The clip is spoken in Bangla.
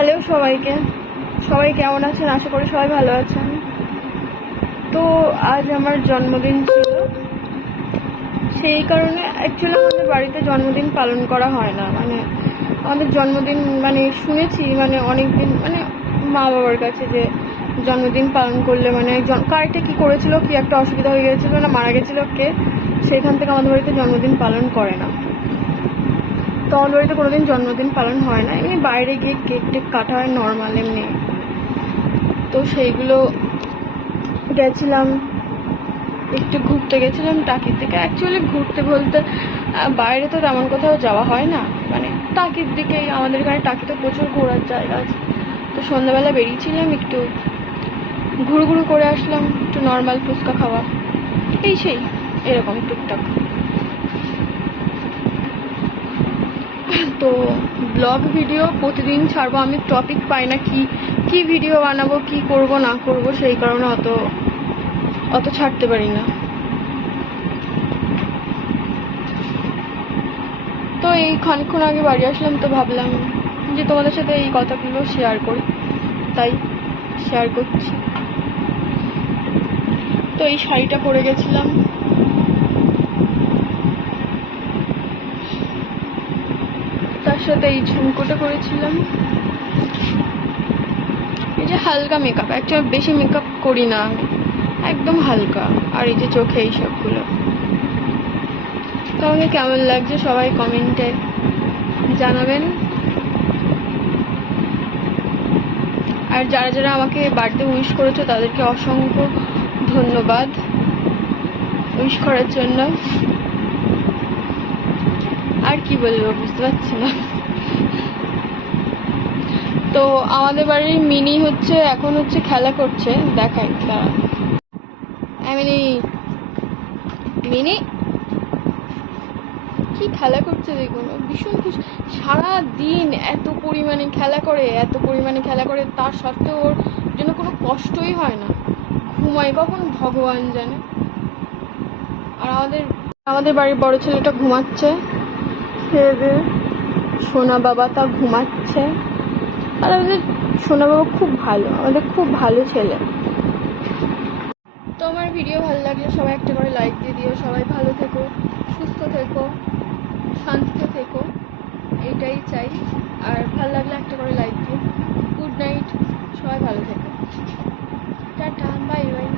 হ্যালো সবাইকে, সবাই কেমন আছেন? আশা করি সবাই ভালো আছেন। তো আজ আমার জন্মদিন ছিল, সেই কারণে অ্যাকচুয়ালি আমাদের বাড়িতে জন্মদিন পালন করা হয় না। আমাদের জন্মদিন শুনেছি অনেক দিন মা বাবার কাছে যে জন্মদিন পালন করলে কারটা কি করেছিল, কি একটা অসুবিধা হয়ে গেছিলো না মারা গেছিলো কে, সেখান থেকে আমাদের বাড়িতে জন্মদিন পালন করে না। তো আমাদের বাড়িতে কোনোদিন জন্মদিন পালন হয় না, এমনি বাইরে গিয়ে কেক টেক কাটা হয় নর্মাল এমনি। তো সেইগুলো গেছিলাম, একটু ঘুরতে গেছিলাম টাকির দিকে। অ্যাকচুয়ালি ঘুরতে বলতে বাইরে তো তেমন কোথাও যাওয়া হয় না, টাকির দিকেই। আমাদের এখানে টাকিতে প্রচুর ঘোরার জায়গা আছে। তো সন্ধ্যাবেলা বেরিয়েছিলাম, একটু ঘুরু ঘুরু করে আসলাম, একটু নর্মাল ফুচকা খাওয়া, সেই এরকম টুকটাক। তো ব্লগ ভিডিও প্রতিদিন ছাড়বো, আমি টপিক পাই না কি ভিডিও বানাবো, কি করব না করব, সেই কারণে অত ছাড়তে পারি না। তো এই খানিকক্ষণ আগে বাড়ি আসলাম, তো ভাবলাম যে তোমাদের সাথে এই কথাগুলো শেয়ার করি, তাই শেয়ার করছি। তো এই শাড়িটা পরে গেছিলাম, তার সাথে এই ঝুমকোটা করেছিলাম। এই যে হালকা মেকআপ, অ্যাকচুয়ালি বেশি মেকআপ করি না আমি, একদম হালকা। আর এই যে চোখে এই সবগুলো। তো আমাকে কেমন লাগছে সবাই কমেন্টে জানাবেন। আর যারা যারা আমাকে বার্থডে উইশ করেছো তাদেরকে অসংখ্য ধন্যবাদ উইশ করার জন্য। আর কি বলবো বুঝতে পারছি না। তো আমাদের বাড়ির মিনি এখন খেলা করছে, দেখাই তারা। মিনি কি খেলা করছে দেখুন, ভীষণ খুশি। সারাদিন এত পরিমাণে খেলা করে, তার সত্ত্বেও ওর জন্য কোনো কষ্টই হয় না। ঘুমায় কখন ভগবান জানে। আর আমাদের বাড়ির বড় ছেলেটা ঘুমাচ্ছে, সোনা বাবা তা ঘুমাচ্ছে। আর আমাদের সোনা বাবা আমাদের খুব ভালো ছেলে। তো আমার ভিডিও ভালো লাগলে সবাই একটা করে লাইক দিয়ে দিও। সবাই ভালো থেকো, সুস্থ থেকো, শান্তিতে থেকো, এইটাই চাই। আর ভালো লাগলে একটা করে লাইক দিও। গুড নাইট, সবাই ভালো থেকো, টাটা, বাই বাই।